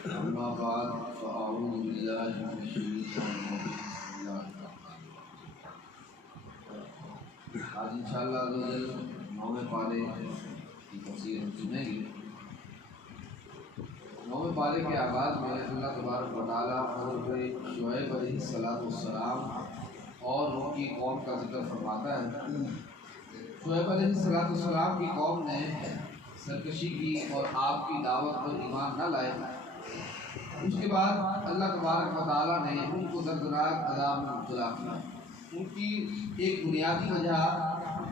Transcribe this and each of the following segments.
أما بعد فأعوذ بالله من الشيطان الرجيم. بسم الله الرحمن الرحيم. آج انشاءاللہ نویں پارے کی تفسیر ہم سنیں گے. نویں پارے کے آغاز میں اللہ تبارک و تعالیٰ حضرت شعیب علیہ السلام اور ان کی قوم کا ذکر فرماتا ہے. شعیب علیہ السلام کی قوم نے سرکشی کی اور آپ کی دعوت پر ایمان نہ لائے. اس کے بعد اللہ تبارک و تعالیٰ نے ان کو دردناک عذاب میں مبتلا کیا. ان کی ایک بنیادی وجہ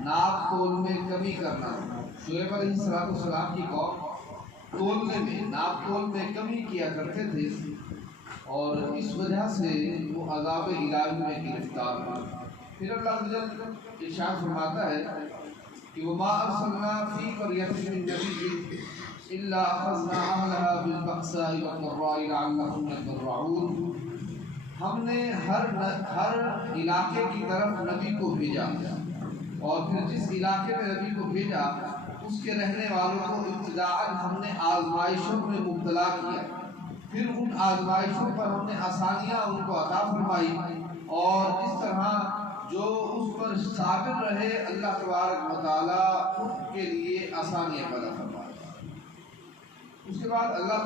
ناپ تول میں کمی کرنا. شعیب علیہ السلام کی قوم تولنے میں ناپ تول میں کمی کیا کرتے تھے اور اس وجہ سے وہ عذاب الہی میں گرفتار ہوئے. پھر اللہ ارشاد فرماتا ہے کہ وما ارسلنا فی قریۃ من نبی الا اخذنا اهلها بالبأساء والضراء لعلهم يضرعون. ہم نے ہر علاقے کی طرف نبی کو بھیجا اور پھر جس علاقے میں نبی کو بھیجا اس کے رہنے والوں کو ابتداءً ہم نے آزمائشوں میں مبتلا کیا. پھر ان آزمائشوں پر ہم نے آسانیاں ان کو عطا فرمائی اور اس طرح جو اس پر صابر رہے اللہ تبارک و تعالیٰ ان کے لیے آسانیاں پیدا فرمائی. اس کے بعد اللہ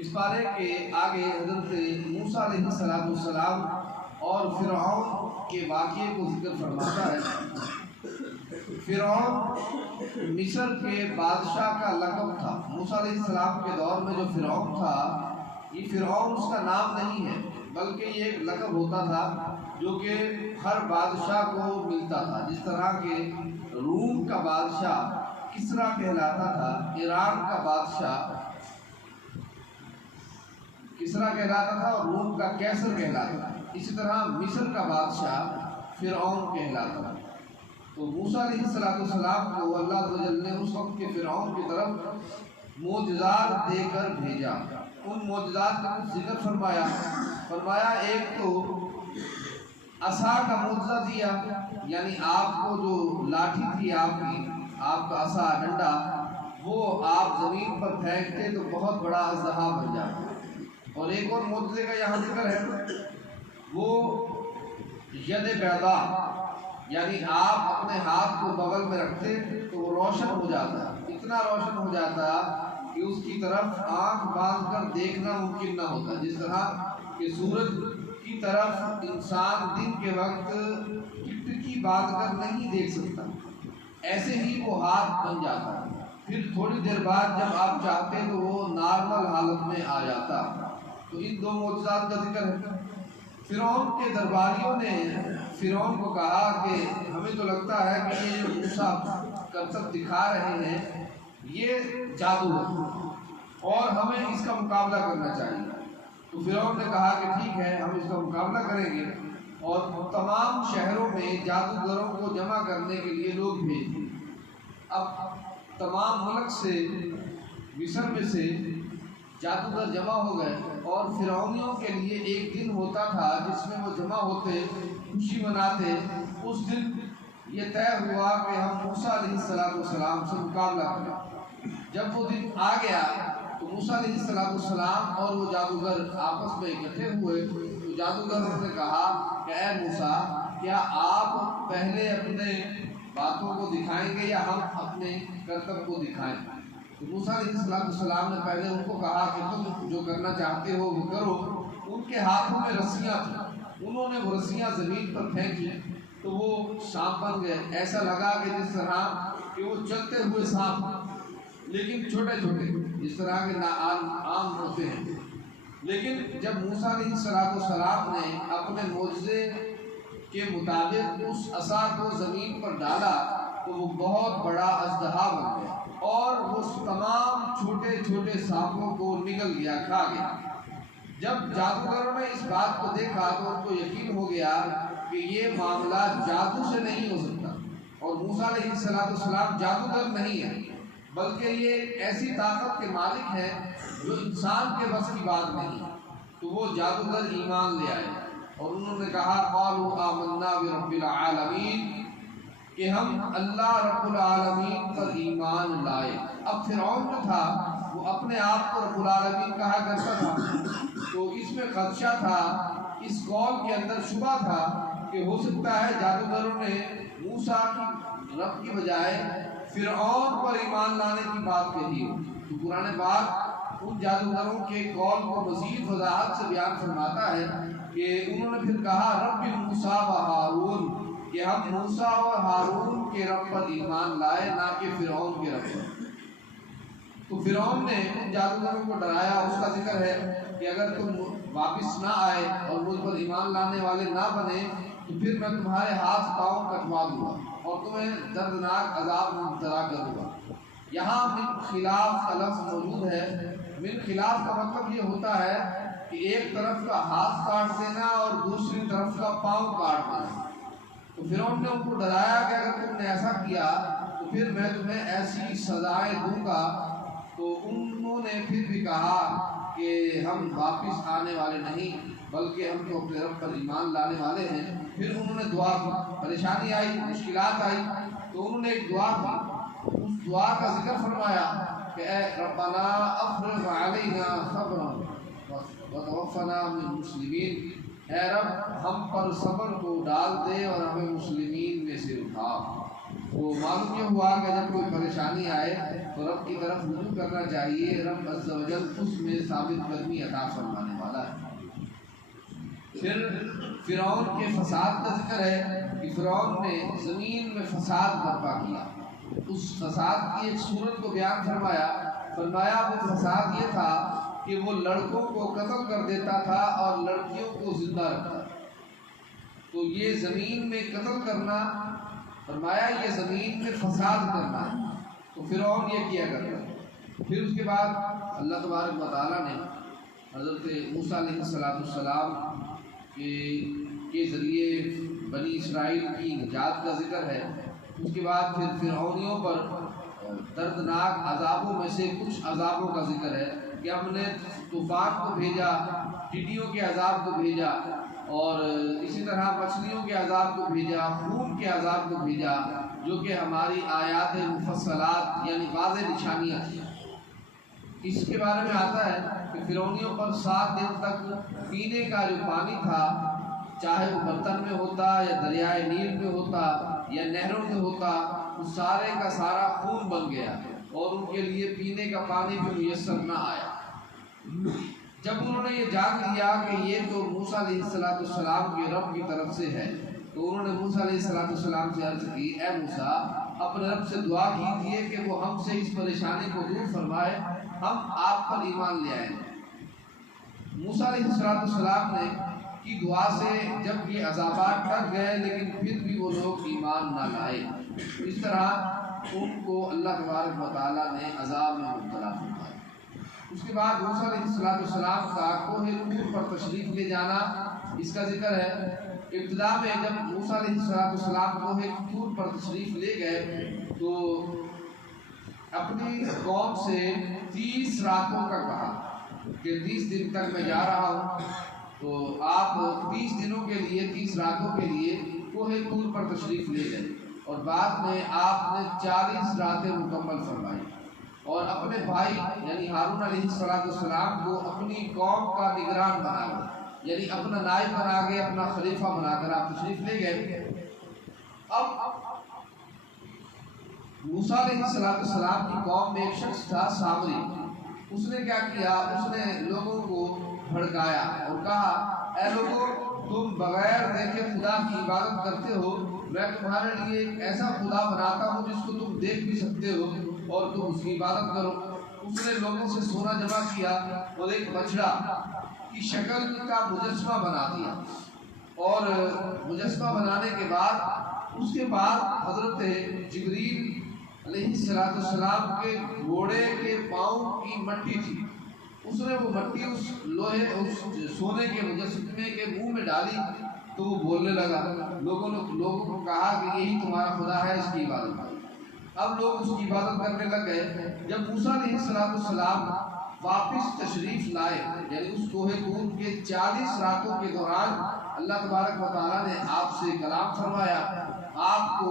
اس پارے کے آگے حضرت موسیٰ علیہ السلام اور فرعون کے واقعے کو ذکر فرماتا ہے. فرعون مصر کے بادشاہ کا لقب تھا. موسیٰ علیہ السلام کے دور میں جو فرعون تھا یہ فرعون اس کا نام نہیں ہے بلکہ یہ ایک لقب ہوتا تھا جو کہ ہر بادشاہ کو ملتا تھا. جس طرح کہ روم کا بادشاہ کسریٰ کہلاتا تھا, ایران کا بادشاہ کسریٰ کہلاتا تھا اور روم کا کیسر کہلاتا تھا. اسی طرح مصر کا بادشاہ فرعون کہلاتا تھا. تو موسیٰ علیہ السلام کو اللہ عز و جل نے اس وقت کے فرعون کی طرف معجزات دے کر بھیجا. ان معجزات کا کچھ ذکر فرمایا ایک تو عصا کا معجزہ دیا, یعنی آپ کو جو لاٹھی تھی آپ کا عصا ڈنڈا وہ آپ زمین پر پھینکتے تو بہت بڑا اژدہا بن جاتا. اور ایک اور معجزے کا یہاں ذکر ہے وہ ید بیضا, یعنی آپ اپنے ہاتھ کو بغل میں رکھتے تو وہ روشن ہو جاتا, اتنا روشن ہو جاتا کہ اس کی طرف آنکھ باندھ کر دیکھنا ممکن نہ ہوتا. جس طرح کہ سورج کی طرف انسان دن کے وقت ٹکٹکی باندھ کر نہیں دیکھ سکتا, ایسے ہی وہ ہاتھ بن جاتا. پھر تھوڑی دیر بعد جب آپ چاہتے تو وہ نارمل حالت میں آ جاتا. تو ان دو معجزات کا ذکر ہے. فرعون کے درباریوں نے فرعون کو کہا کہ ہمیں تو لگتا ہے کہ یہ جو موسیٰ کرتب دکھا رہے ہیں یہ جادو ہے اور ہمیں اس کا مقابلہ کرنا چاہیے. تو فرعون نے کہا کہ ٹھیک ہے ہم اس کا مقابلہ کریں گے اور تمام شہروں میں جادوگروں کو جمع کرنے کے لیے لوگ بھیج دیے. اب تمام ملک سے مصر میں سے جادوگر جمع ہو گئے اور فرعونیوں کے لیے ایک دن ہوتا تھا جس میں وہ جمع ہوتے, خوشی مناتے. اس دن یہ طے ہوا کہ ہم موسیٰ علیہ السلام سے مقابلہ کریں. جب وہ دن آ گیا تو موسیٰ علیہ السلام اور وہ جادوگر آپس میں اکٹھے ہوئے. تو جادوگروں نے کہا کہ اے موسیٰ کیا آپ پہلے اپنے باتوں کو دکھائیں گے یا ہم اپنے کرتب کو دکھائیں. تو موسیٰ علیہ السلام نے پہلے ان کو کہا کہ تم جو کرنا چاہتے ہو وہ کرو. ان کے ہاتھوں میں رسیاں تھیں, انہوں نے وہ رسیاں زمین پر پھینکی تو وہ سانپ بن گئے. ایسا لگا کہ جس طرح کہ وہ چلتے ہوئے سانپ لیکن چھوٹے چھوٹے, جس طرح کے عام ہوتے ہیں. لیکن جب موسیٰ علیہ السلام نے اپنے معجزے کے مطابق اس عصا کو زمین پر ڈالا تو وہ بہت بڑا اژدہا بن گیا اور وہ تمام چھوٹے چھوٹے سانپوں کو نگل گیا, کھا گیا. جب جادوگروں نے اس بات کو دیکھا تو ان کو یقین ہو گیا کہ یہ معاملہ جادو سے نہیں ہو سکتا اور موسیٰ علیہ السلام جادوگر نہیں ہے بلکہ یہ ایسی طاقت کے مالک ہیں جو انسان کے بس کی بات نہیں. تو وہ جادوگر ایمان لے آئے اور انہوں نے کہا قالوا آمنا برب العالمین, کہ ہم اللہ رب العالمین پر ایمان لائے۔ اب فرعون جو تھا وہ اپنے آپ کو رب العالمین کہا کرتا تھا، تو اس میں خدشہ تھا، اس قول کے اندر شبہ تھا کہ ہو سکتا ہے جادوگروں نے موسیٰ کی رب کی بجائے فرعون پر ایمان لانے کی بات کہی ہو۔ تو قرآن پاک ان جادوگروں کے قول کو مزید وضاحت سے بیان فرماتا ہے کہ انہوں نے پھر کہا رب موسیٰ و ہارون، کہ ہم موسیٰ اور ہارون کے رب پر ایمان لائے، نہ کہ فرعون کے رب پر۔ تو فرعون نے ان جادوگروں کو ڈرایا۔ اس کا ذکر ہے کہ اگر تم واپس نہ آئے اور مجھ پر ایمان لانے والے نہ بنے تو پھر میں تمہارے ہاتھ پاؤں کٹوا دوں گا اور تمہیں دردناک عذاب میں مبتلا کروں گا۔ یہاں من خلاف کا لفظ موجود ہے۔ من خلاف کا مطلب یہ ہوتا ہے کہ ایک طرف کا ہاتھ کاٹ دینا اور دوسری طرف کا پاؤں کاٹ دینا۔ تو فرعون نے ان کو ڈرایا کہ اگر تم نے ایسا کیا تو پھر میں تمہیں ایسی سزائیں دوں گا۔ تو انہوں نے پھر بھی کہا کہ ہم واپس آنے والے نہیں، بلکہ ہم تو اپنے رب پر ایمان لانے والے ہیں۔ پھر انہوں نے دعا کی، پریشانی آئی، مشکلات آئی، تو انہوں نے ایک دعا کی۔ اس دعا کا ذکر فرمایا کہ اے ربنا افرغ علینا صبرا وتوفنا من المسلمین، اے رب ہم پر صبر کو ڈال دے اور ہمیں مسلمین میں سے اٹھا۔ تو معلوم یہ ہوا کہ جب کوئی پریشانی آئے تو رب کی طرف رجوع کرنا چاہیے، رب عز و جل اس میں ثابت قدمی عطا فرمانے والا ہے۔ پھر فرعون کے فساد کا ذکر ہے کہ فرعون نے زمین میں فساد برپا کیا۔ اس فساد کی ایک صورت کو بیان فرمایا وہ فساد یہ تھا کہ وہ لڑکوں کو قتل کر دیتا تھا اور لڑکیوں کو زندہ رکھتا تھا۔ تو یہ زمین میں قتل کرنا، فرمایا یہ زمین میں فساد کرنا ہے، تو فرعون یہ کیا کرتا ہے۔ پھر اس کے بعد اللہ تبارک و تعالیٰ نے حضرت موسیٰ علیہ السلام کے ذریعے بنی اسرائیل کی نجات کا ذکر ہے۔ اس کے بعد پھر فرعونیوں پر دردناک عذابوں میں سے کچھ عذابوں کا ذکر ہے کہ ہم نے طوفان کو بھیجا، ٹڈیوں کے عذاب کو بھیجا، اور اسی طرح مچھلیوں کے عذاب کو بھیجا، خون کے عذاب کو بھیجا، جو کہ ہماری آیات مفصلات یعنی واضح نشانیاں تھیں۔ اس کے بارے میں آتا ہے کہ فرعونیوں پر 7 دن تک پینے کا جو پانی تھا، چاہے وہ برتن میں ہوتا یا دریائے نیل میں ہوتا یا نہروں میں ہوتا، وہ سارے کا سارا خون بن گیا اور ان کے لیے پینے کا پانی بھی میسر نہ آیا۔ جب انہوں نے یہ جان لیا کہ یہ تو موسیٰ علیہ السلام کے رب کی طرف سے ہے، تو انہوں نے موسیٰ علیہ السلام سے عرض کی اے موسیٰ اپنے رب سے دعا کیجیے کہ وہ ہم سے اس پریشانی کو دور فرمائے، ہم آپ پر ایمان لے آئیں۔ موسیٰ علیہ السلام نے کی دعا سے جب یہ عذابات ٹل گئے لیکن پھر بھی وہ لوگ ایمان نہ لائے، اس طرح ان کو اللہ تبارک و تعالیٰ نے عذاب میں مبتلا فرمایا۔ اس کے بعد موسیٰ علیہ السلام کا کوہ طور پر تشریف لے جانا، اس کا ذکر ہے۔ ابتدا میں جب موسیٰ علیہ السلام کوہ طور پر تشریف لے گئے تو اپنی قوم سے 30 راتوں کا کہا کہ 30 دن تک میں جا رہا ہوں، تو آپ 30 دنوں کے لیے 30 راتوں کے لیے کوہ طور پر تشریف لے گئے، اور بعد میں آپ نے 40 راتیں مکمل فرمائی اور اپنے بھائی یعنی ہارون علیہ السلام کو اپنی قوم کا نگران بنا گئے، یعنی اپنا نائب بنا گئے، اپنا خلیفہ بنا کر آپ تشریف لے گئے۔ اب موسیٰ علیہ السلام کی قوم میں ایک شخص تھا سامری، اس نے کیا کیا، اس نے لوگوں کو بھڑکایا اور کہا اے لوگوں تم بغیر دیکھے خدا کی عبادت کرتے ہو، میں تمہارے لیے ایک ایسا خدا بناتا ہوں جس کو تم دیکھ بھی سکتے ہو اور تم اس کی عبادت کرو۔ اس نے لوگوں سے سونا جمع کیا اور ایک بچڑا کی شکل کا مجسمہ بنا دیا، اور مجسمہ بنانے کے بعد اس کے بعد حضرت جبریل علیہ السلام کے گھوڑے کے پاؤں کی مٹی تھی، اس نے وہ مٹی اس لوہے اس سونے کے مجسمے کے منہ میں ڈالی تو وہ بولنے لگا۔ لوگوں کو کہا کہ یہی تمہارا خدا ہے، اس کی عبادت کرو۔ اب لوگ اس کی عبادت کرنے لگ گئے۔ جب موسیٰ علیہ السلام واپس تشریف لائے، یعنی اس کوہ طور کے 40 راتوں کے دوران اللہ تبارک و تعالیٰ نے آپ سے کلام فرمایا، آپ کو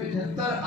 75